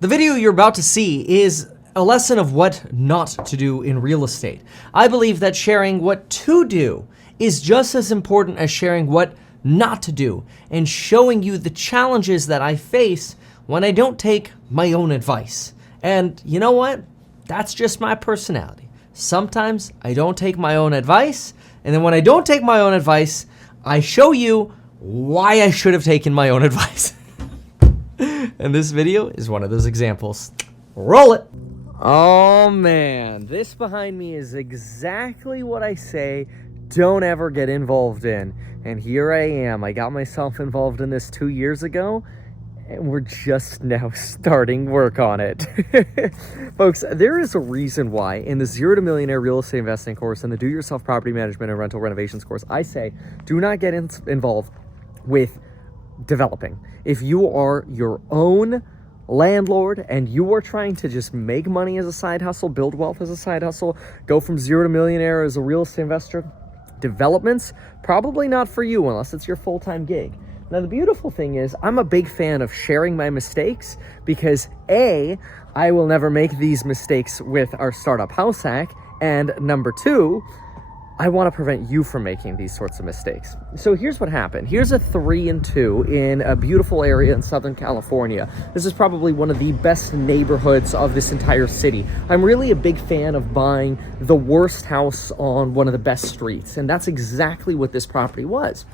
The video you're about to see is a lesson of what not to do in real estate. I believe that sharing what to do is just as important as sharing what not to do and showing you the challenges that I face when I don't take my own advice. And you know what? That's just my personality. Sometimes I don't take my own advice, and then when I don't take my own advice, I show you why I should have taken my own advice. And this video is one of those examples. Roll it! Oh man, this behind me is exactly what I say don't ever get involved in. And here I am. I got myself involved in this 2 years ago, and we're just now starting work on it. Folks, there is a reason why in the 0 to Millionaire Real Estate Investing course and the Do-Yourself Property Management and Rental Renovations course, I say do not get involved with developing. If you are your own landlord and you are trying to just make money as a side hustle, build wealth as a side hustle, go from 0 to millionaire as a real estate investor, developments, probably not for you unless it's your full-time gig. Now, the beautiful thing is I'm a big fan of sharing my mistakes because A, I will never make these mistakes with our startup house hack, and number two, I want to prevent you from making these sorts of mistakes. So here's what happened. Here's a 3 and 2 in a beautiful area in Southern California. This is probably one of the best neighborhoods of this entire city. I'm really a big fan of buying the worst house on one of the best streets, and that's exactly what this property was.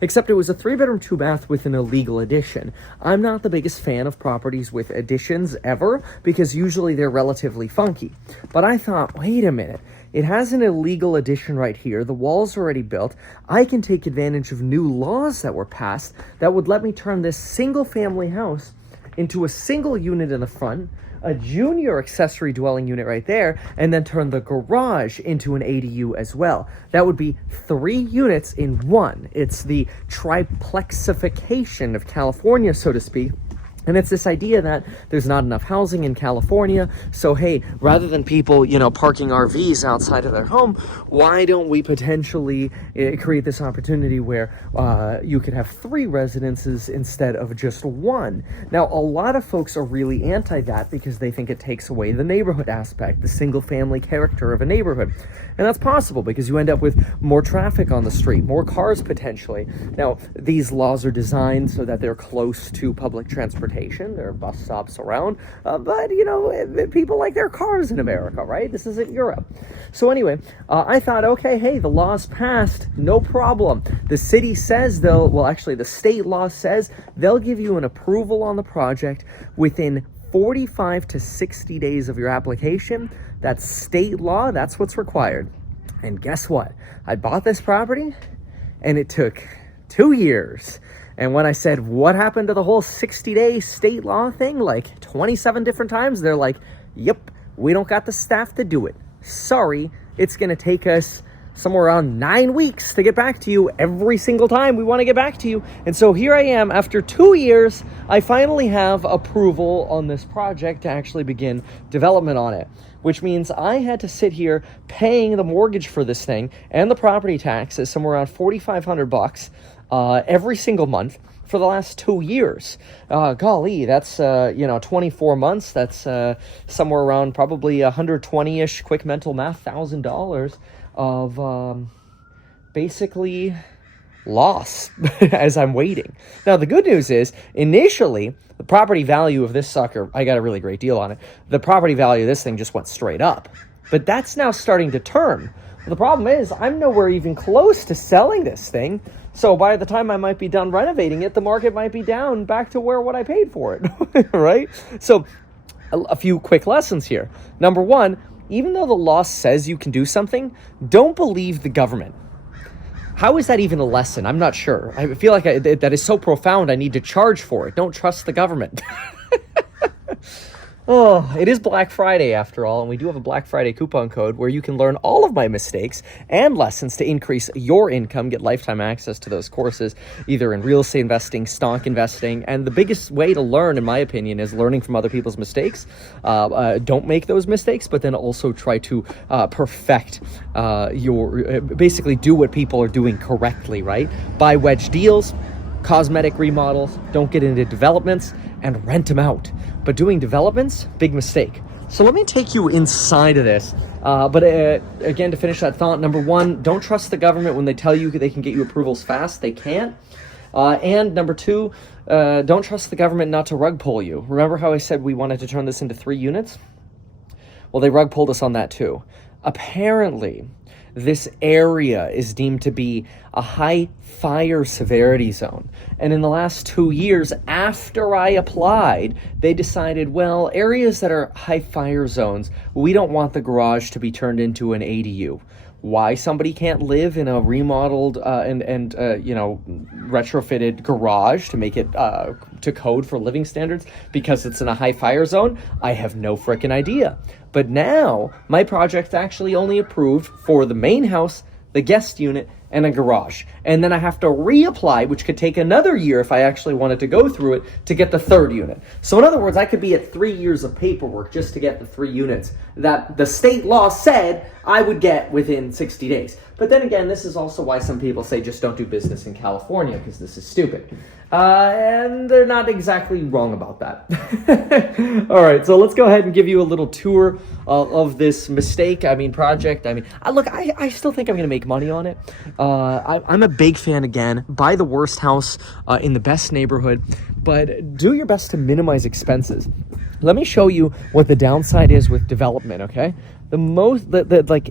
Except it was a 3-bedroom, 2-bath with an illegal addition. I'm not the biggest fan of properties with additions ever because usually they're relatively funky. But I thought, wait a minute. It has an illegal addition right here. The wall's already built. I can take advantage of new laws that were passed that would let me turn this single family house into a single unit in the front, a junior accessory dwelling unit right there, and then turn the garage into an ADU as well. That would be 3 units in one. It's the triplexification of California, so to speak. And it's this idea that there's not enough housing in California. So, hey, rather than people, parking RVs outside of their home, why don't we potentially create this opportunity where you could have 3 residences instead of just 1? Now, a lot of folks are really anti that because they think it takes away the neighborhood aspect, the single family character of a neighborhood. And that's possible because you end up with more traffic on the street, more cars potentially. Now, these laws are designed so that they're close to public transportation. There are bus stops around, but people like their cars in America, right? This isn't Europe. So anyway, I thought, okay, hey, the law's passed, no problem. The city says the state law says they'll give you an approval on the project within 45 to 60 days of your application. That's state law, that's what's required. And guess what? I bought this property and it took 2 years. And when I said, what happened to the whole 60-day state law thing, like 27 different times, they're like, yep, we don't got the staff to do it. Sorry, it's going to take us somewhere around 9 weeks to get back to you every single time we want to get back to you. And so here I am, after 2 years, I finally have approval on this project to actually begin development on it, which means I had to sit here paying the mortgage for this thing and the property taxes somewhere around $4,500 every single month for the last 2 years. Golly, that's 24 months. That's somewhere around probably 120-ish, quick mental math, $1,000 of basically loss as I'm waiting. Now, the good news is, initially, the property value of this sucker, I got a really great deal on it. The property value of this thing just went straight up. But that's now starting to turn. The problem is, I'm nowhere even close to selling this thing. So by the time I might be done renovating it, the market might be down back to what I paid for it, right? So a few quick lessons here. Number one, even though the law says you can do something, don't believe the government. How is that even a lesson? I'm not sure. I feel like that is so profound, I need to charge for it. Don't trust the government. Oh, it is Black Friday after all, and we do have a Black Friday coupon code where you can learn all of my mistakes and lessons to increase your income, get lifetime access to those courses, either in real estate investing, stock investing, and the biggest way to learn, in my opinion, is learning from other people's mistakes. Don't make those mistakes, but then also try to perfect basically do what people are doing correctly, right? Buy wedge deals, cosmetic remodels, don't get into developments, and rent them out. But doing developments, big mistake. So let me take you inside of this. But again, to finish that thought, number one, don't trust the government when they tell you they can get you approvals fast. They can't. And number two, don't trust the government not to rug pull you. Remember how I said we wanted to turn this into 3 units? Well, they rug pulled us on that too. Apparently, this area is deemed to be a high fire severity zone. And in the last 2 years after I applied, they decided, well, areas that are high fire zones, we don't want the garage to be turned into an ADU. Why somebody can't live in a remodeled and retrofitted garage to make it to code for living standards because it's in a high fire zone, I have no frickin' idea. But now my project's actually only approved for the main house, the guest unit, and a garage. And then I have to reapply, which could take another year if I actually wanted to go through it, to get the 3rd unit. So in other words, I could be at 3 years of paperwork just to get the 3 units that the state law said I would get within 60 days. But then again, this is also why some people say just don't do business in California, because this is stupid. And they're not exactly wrong about that. All right, so let's go ahead and give you a little tour of this project. I still think I'm going to make money on it. I'm a big fan, again. Buy the worst house in the best neighborhood, but do your best to minimize expenses. Let me show you what the downside is with development, okay? The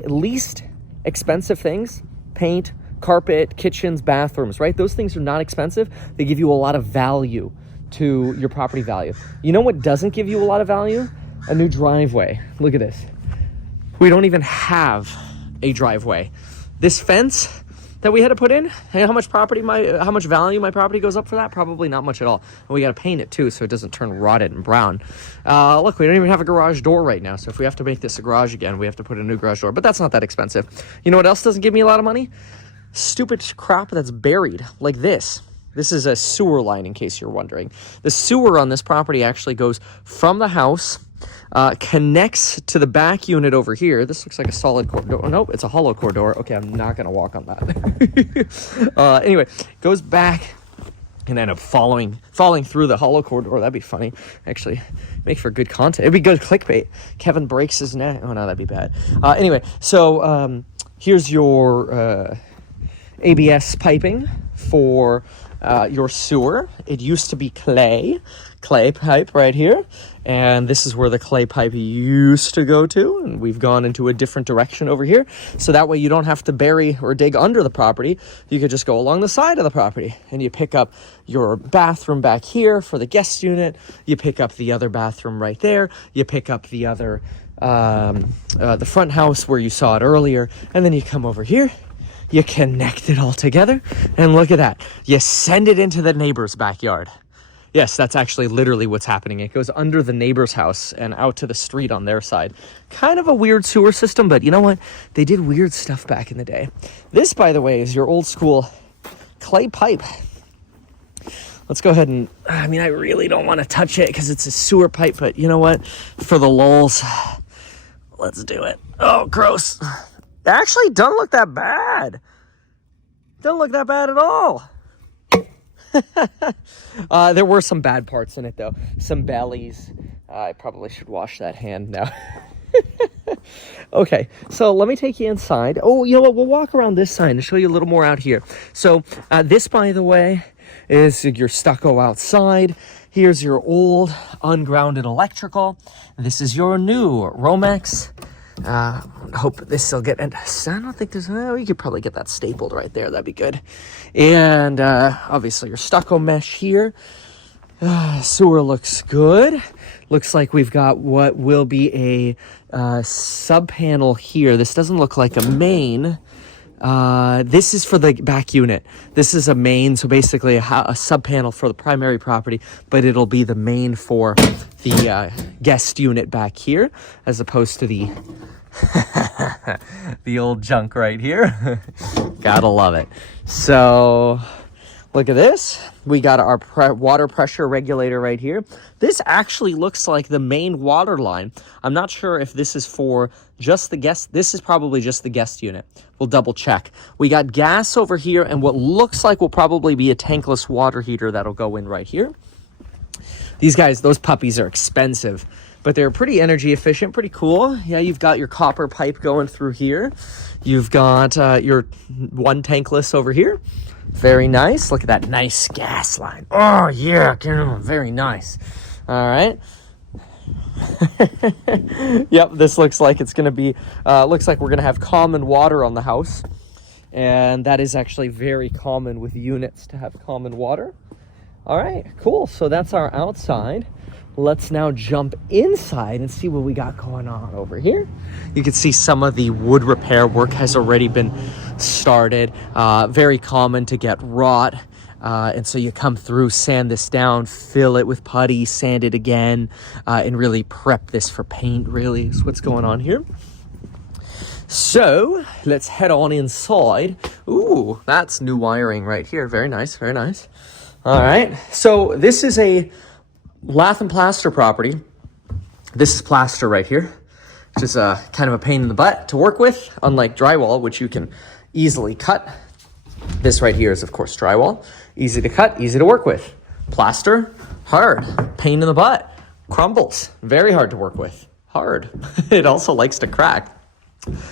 least expensive things, paint, carpet, kitchens, bathrooms, right? Those things are not expensive. They give you a lot of value to your property value. You know what doesn't give you a lot of value? A new driveway. Look at this. We don't even have a driveway. This fence that we had to put in, how much value my property goes up for that? Probably not much at all. And we got to paint it too so it doesn't turn rotted and brown. Look, we don't even have a garage door right now. So if we have to make this a garage again, we have to put a new garage door. But that's not that expensive. You know what else doesn't give me a lot of money? Stupid crap that's buried like this. This is a sewer line, in case you're wondering. The sewer on this property actually goes from the house, connects to the back unit over here. This looks like a solid core door. Nope, it's a hollow core door. Okay, I'm not going to walk on that. Anyway, goes back and end up falling through the hollow core door. That'd be funny. Actually, make for good content. It'd be good clickbait. Kevin breaks his neck. Oh, no, that'd be bad. Anyway, so here's your ABS piping for your sewer. It used to be clay pipe right here, and this is where the clay pipe used to go to, and we've gone into a different direction over here, so that way you don't have to bury or dig under the property. You could just go along the side of the property, and you pick up your bathroom back here for the guest unit, you pick up the other bathroom right there, you pick up the other the front house where you saw it earlier, and then you come over here, you connect it all together, and look at that. You send it into the neighbor's backyard. Yes, that's actually literally what's happening. It goes under the neighbor's house and out to the street on their side. Kind of a weird sewer system, but you know what? They did weird stuff back in the day. This, by the way, is your old school clay pipe. Let's go ahead and, I really don't want to touch it because it's a sewer pipe, but you know what? For the lulz, let's do it. Oh, gross. It actually doesn't look that bad. Doesn't look that bad at all. There were some bad parts in it, though. Some bellies. I probably should wash that hand now. Okay, so let me take you inside. Oh, you know what? We'll walk around this side and show you a little more out here. So this, by the way, is your stucco outside. Here's your old ungrounded electrical. This is your new Romex. Hope this will get, and I don't think there's, you could probably get that stapled right there. That'd be good. And obviously your stucco mesh here. Sewer looks good. Looks like we've got what will be a sub panel here. This doesn't look like a main. This is for the back unit. This is a main, so basically a sub panel for the primary property, but it'll be the main for the guest unit back here, as opposed to the the old junk right here. Gotta love it. So Look at this. We got our water pressure regulator right here. This actually looks like the main water line. I'm not sure if this is for just the guest. This is probably just the guest unit. We'll double check. We got gas over here and what looks like will probably be a tankless water heater that'll go in right here. These guys, those puppies are expensive, but they're pretty energy efficient, pretty cool. Yeah, you've got your copper pipe going through here. You've got your one tankless over here. Very nice. Look at that nice gas line. Oh, yeah, very nice. All right. Yep, this looks like it's going to be, looks like we're going to have common water on the house. And that is actually very common with units to have common water. All right, cool. So that's our outside. Let's now jump inside and see what we got going on over here. You can see some of the wood repair work has already been started. Very common to get rot. And so you come through, sand this down, fill it with putty, sand it again, and really prep this for paint, really is what's going on here. So let's head on inside. Ooh, that's new wiring right here. Very nice, very nice. All right, so this is a lath and plaster property. This is plaster right here, which is kind of a pain in the butt to work with, unlike drywall, which you can easily cut. This right here is, of course, drywall. Easy to cut, easy to work with. Plaster, hard, pain in the butt, crumbles, very hard to work with, hard. It also likes to crack.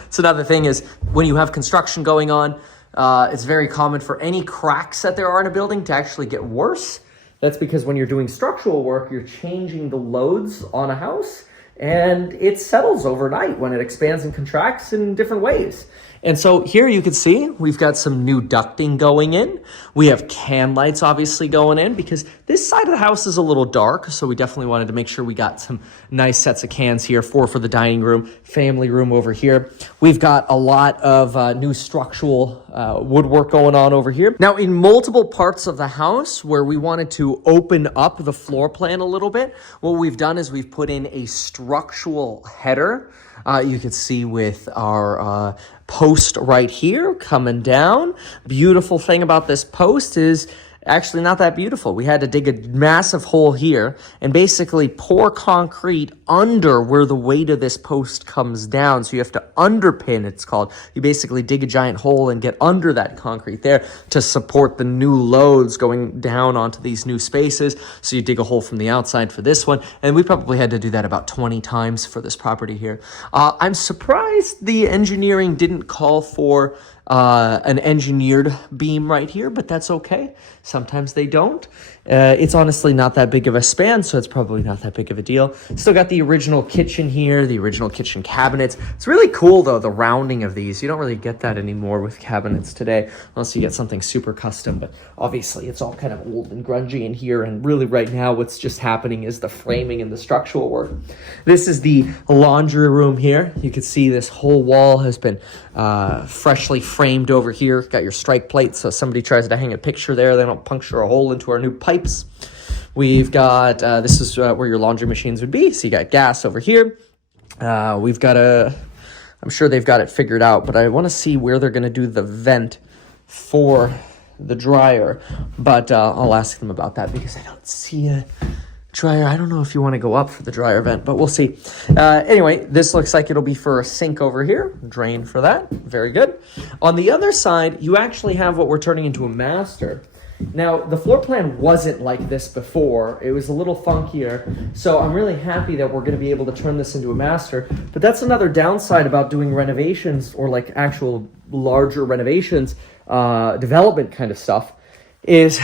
So another thing is when you have construction going on, it's very common for any cracks that there are in a building to actually get worse. That's because when you're doing structural work, you're changing the loads on a house and it settles overnight when it expands and contracts in different ways. And so here you can see we've got some new ducting going in. We have can lights obviously going in because this side of the house is a little dark. So we definitely wanted to make sure we got some nice sets of cans here, four for the dining room, family room over here. We've got a lot of new structural woodwork going on over here. Now in multiple parts of the house where we wanted to open up the floor plan a little bit, what we've done is we've put in a structural header. You can see with our post right here coming down. Beautiful thing about this post is actually not that beautiful. We had to dig a massive hole here and basically pour concrete under where the weight of this post comes down. So you have to underpin, it's called. You basically dig a giant hole and get under that concrete there to support the new loads going down onto these new spaces. So you dig a hole from the outside for this one. And we probably had to do that about 20 times for this property here. I'm surprised the engineering didn't call for an engineered beam right here, but that's okay. Sometimes they don't. It's honestly not that big of a span, so it's probably not that big of a deal. Still got the original kitchen here, the original kitchen cabinets. It's really cool, though, the rounding of these. You don't really get that anymore with cabinets today, unless you get something super custom. But obviously, it's all kind of old and grungy in here, and really right now what's just happening is the framing and the structural work. This is the laundry room here. You can see this whole wall has been freshly framed over here. Got your strike plate, so if somebody tries to hang a picture there, they don't puncture a hole into our new pipes. We've got, this is where your laundry machines would be. So you got gas over here. We've got I'm sure they've got it figured out, but I want to see where they're going to do the vent for the dryer. But I'll ask them about that because I don't see a dryer. I don't know if you want to go up for the dryer vent, but we'll see. Anyway, this looks like it'll be for a sink over here. Drain for that. Very good. On the other side, you actually have what we're turning into a master. Now, the floor plan wasn't like this before. It was a little funkier. So I'm really happy that we're going to be able to turn this into a master. But that's another downside about doing renovations or like actual larger renovations, development kind of stuff, is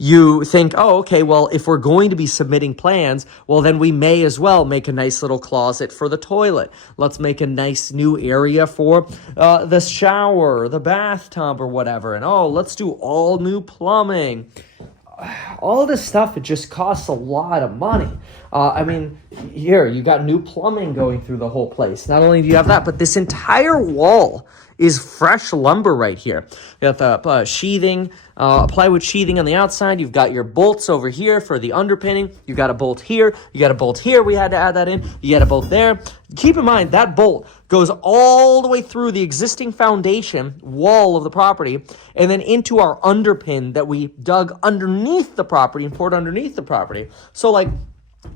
you think, oh, okay, well, if we're going to be submitting plans, well, then we may as well make a nice little closet for the toilet. Let's make a nice new area for the shower, the bathtub, or whatever. And, oh, let's do all new plumbing. All this stuff, it just costs a lot of money. I mean, here, you got new plumbing going through the whole place. Not only do you have that, but this entire wall is fresh lumber right here. You got the sheathing, plywood sheathing on the outside. You've got your bolts over here for the underpinning. You've got a bolt here. You got a bolt here. We had to add that in. You got a bolt there. Keep in mind, that bolt goes all the way through the existing foundation wall of the property and then into our underpin that we dug underneath the property and poured underneath the property. So, like,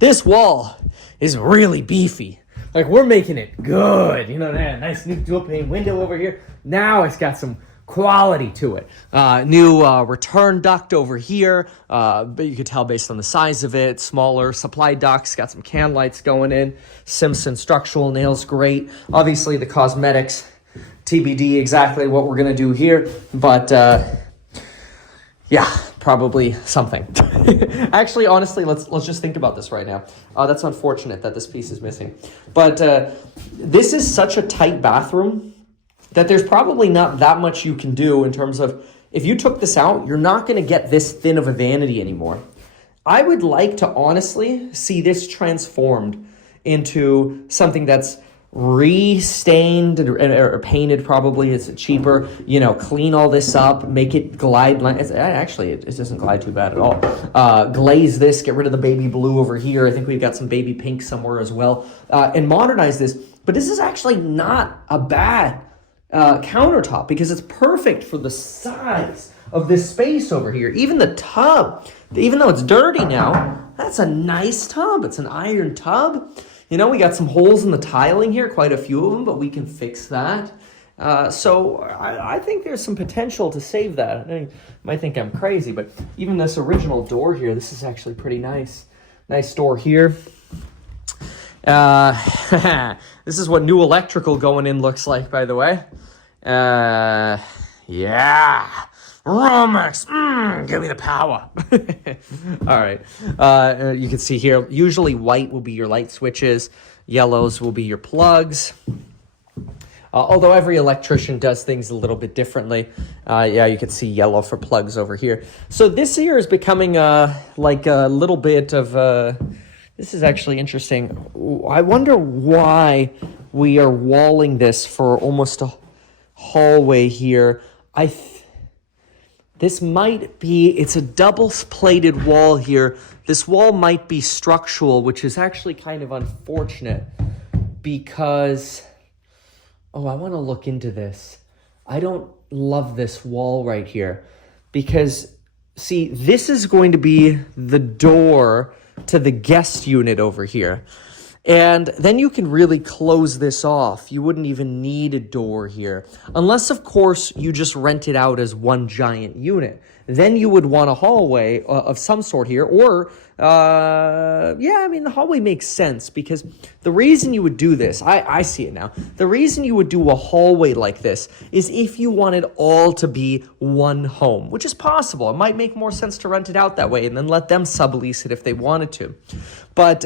this wall is really beefy. Like, we're making it good. You know, that nice new dual pane window over here. Now it's got some quality to it. New return duct over here. But you could tell based on the size of it. Smaller supply ducts. Got some can lights going in. Simpson structural nails, great. Obviously, the cosmetics, TBD exactly what we're going to do here. But, yeah, probably something. Actually, honestly, let's just think about this right now. That's unfortunate that this piece is missing. But this is such a tight bathroom that there's probably not that much you can do in terms of, if you took this out, you're not going to get this thin of a vanity anymore. I would like to honestly see this transformed into something that's re-stained or painted, probably. It's cheaper, you know, clean all this up, make it glide. Actually, it doesn't glide too bad at all. Glaze this, get rid of the baby blue over here. I think we've got some baby pink somewhere as well. And modernize this. But this is actually not a bad countertop because it's perfect for the size of this space over here. Even the tub, even though it's dirty now, that's a nice tub. It's an iron tub. You know, we got some holes in the tiling here, quite a few of them, but we can fix that. So I think there's some potential to save that. You might think I'm crazy, but even this original door here, this is actually pretty nice. Nice door here. This is what new electrical going in looks like, by the way. Yeah. Romex, give me the power. All right. You can see here, usually white will be your light switches. Yellows will be your plugs. Although every electrician does things a little bit differently. Yeah, you can see yellow for plugs over here. So this here is becoming like a little bit of... this is actually interesting. I wonder why we are walling this for almost a hallway here. This might be, it's a double-plated wall here. This wall might be structural, which is actually kind of unfortunate because, I want to look into this. I don't love this wall right here because, see, this is going to be the door to the guest unit over here. And then you can really close this off. You wouldn't even need a door here. Unless, of course, you just rent it out as one giant unit. Then you would want a hallway of some sort here. Or, the hallway makes sense because the reason you would do this, I see it now. The reason you would do a hallway like this is if you wanted all to be one home, which is possible. It might make more sense to rent it out that way and then let them sublease it if they wanted to. But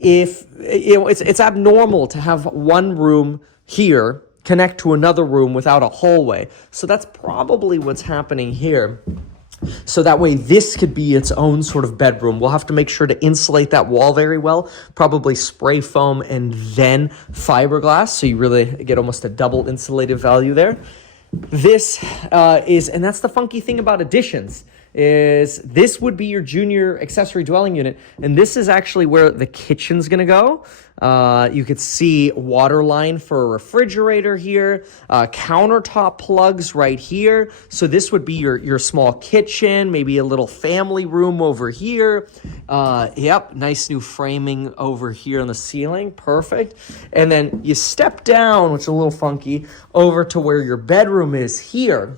if it's abnormal to have one room here connect to another room without a hallway. So that's probably what's happening here. So that way this could be its own sort of bedroom. We'll have to make sure to insulate that wall very well, probably spray foam and then fiberglass, so you really get almost a double insulative value there. This and that's the funky thing about additions, is this would be your junior accessory dwelling unit, and this is actually where the kitchen's gonna go. You could see water line for a refrigerator here, countertop plugs right here. So this would be your small kitchen, maybe a little family room over here. Yep, nice new framing over here on the ceiling, perfect. And then you step down, which is a little funky, over to where your bedroom is here.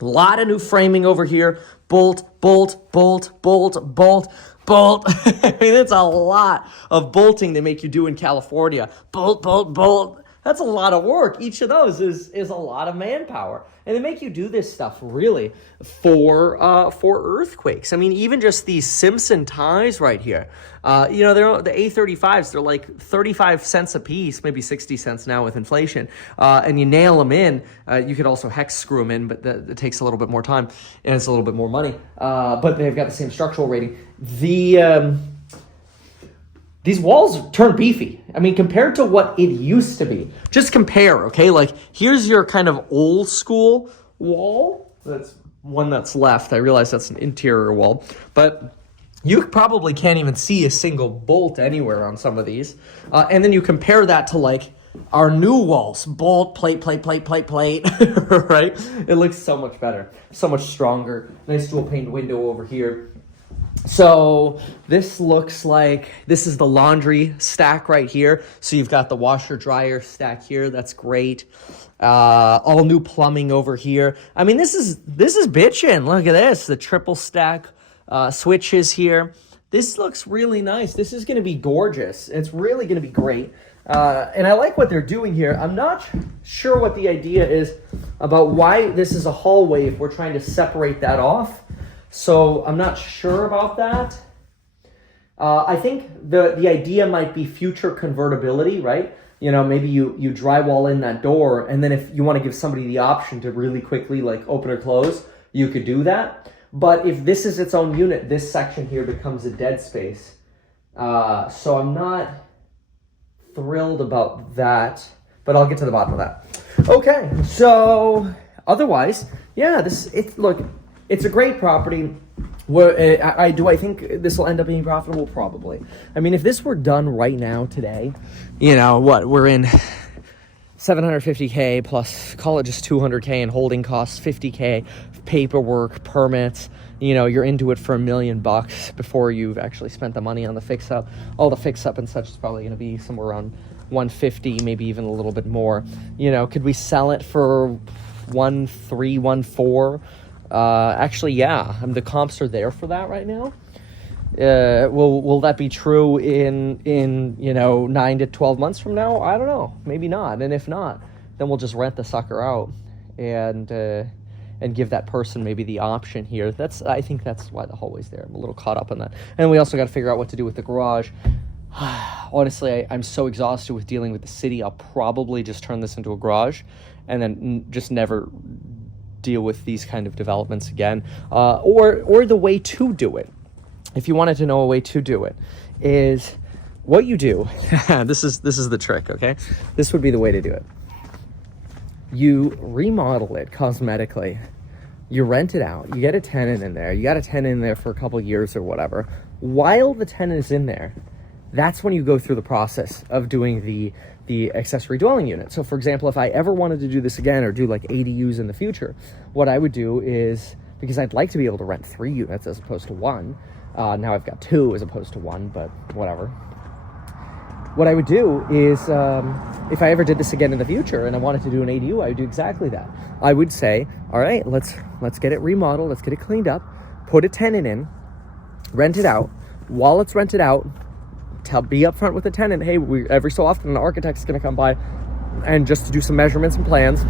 A lot of new framing over here. Bolt, bolt, bolt, bolt, bolt, bolt. I mean, it's a lot of bolting they make you do in California. Bolt, bolt, bolt. That's a lot of work. Each of those is a lot of manpower. And they make you do this stuff really for earthquakes. I mean, even just these Simpson ties right here. They're the A35s. They're like 35 cents a piece, maybe 60 cents now with inflation. And you nail them in. You could also hex screw them in, but it takes a little bit more time and it's a little bit more money. But they've got the same structural rating. these walls turn beefy. I mean, compared to what it used to be. Just compare, okay? Like, here's your kind of old school wall. That's one that's left. I realize that's an interior wall. But you probably can't even see a single bolt anywhere on some of these. And then you compare that to, like, our new walls. Bolt, plate, plate, plate, plate, plate, right? It looks so much better. So much stronger. Nice dual pane window over here. So this looks like, this is the laundry stack right here. So you've got the washer dryer stack here. That's great. All new plumbing over here. I mean, this is bitchin'. Look at this, the triple stack switches here. This looks really nice. This is going to be gorgeous. It's really going to be great. And I like what they're doing here. I'm not sure what the idea is about why this is a hallway if we're trying to separate that off. So I'm not sure about that. I think the idea might be future convertibility, right? You know, maybe you drywall in that door, and then if you want to give somebody the option to really quickly like open or close, you could do that. But if this is its own unit, this section here becomes a dead space. So I'm not thrilled about that, but I'll get to the bottom of that. Okay, so otherwise, yeah, look, it's a great property. Do I think this will end up being profitable? Probably. I mean, if this were done right now today, you know what, we're in $750K plus, call it just $200K in holding costs, $50K paperwork, permits. You know, you're into it for $1 million before you've actually spent the money on the fix up. All the fix up and such is probably going to be somewhere around 150, maybe even a little bit more. You know, could we sell it for 1.3, 1.4? Actually, yeah, the comps are there for that right now. Will that be true in 9 to 12 months from now? I don't know. Maybe not. And if not, then we'll just rent the sucker out and give that person maybe the option here. I think that's why the hallway's there. I'm a little caught up on that. And we also got to figure out what to do with the garage. Honestly, I'm so exhausted with dealing with the city. I'll probably just turn this into a garage and then just never deal with these kind of developments again. Or the way to do it, if you wanted to know a way to do it, is what you do. This is the trick, okay? This would be the way to do it. You remodel it cosmetically. You rent it out. You get a tenant in there. You got a tenant in there for a couple years or whatever. While the tenant is in there, that's when you go through the process of doing the accessory dwelling unit. So for example, if I ever wanted to do this again or do like ADUs in the future, what I would do is, because I'd like to be able to rent 3 units as opposed to 1. Now I've got 2 as opposed to 1, but whatever. What I would do is, if I ever did this again in the future and I wanted to do an ADU, I would do exactly that. I would say, all right, let's get it remodeled, let's get it cleaned up, put a tenant in, rent it out. While it's rented out, be upfront with the tenant. Hey, every so often an architect's going to come by and just to do some measurements and plans,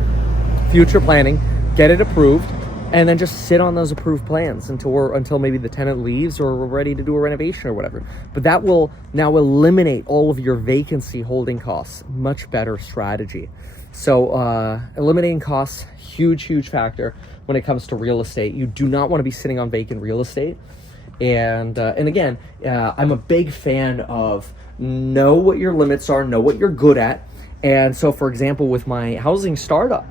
future planning, get it approved, and then just sit on those approved plans until maybe the tenant leaves or we're ready to do a renovation or whatever. But that will now eliminate all of your vacancy holding costs. Much better strategy. So eliminating costs, huge factor when it comes to real estate. You do not want to be sitting on vacant real estate. And again, I'm a big fan of know what your limits are, know what you're good at. And so, for example, with my housing startup,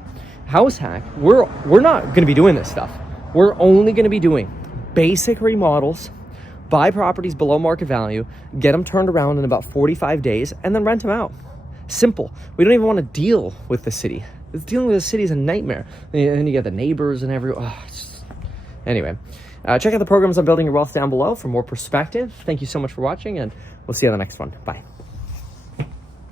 House Hack, we're not going to be doing this stuff. We're only going to be doing basic remodels, buy properties below market value, get them turned around in about 45 days, and then rent them out. Simple. We don't even want to deal with the city. Dealing with the city is a nightmare. And then you get the neighbors and anyway. Check out the programs on Building Your Wealth down below for more perspective. Thank you so much for watching, and we'll see you on the next one. Bye.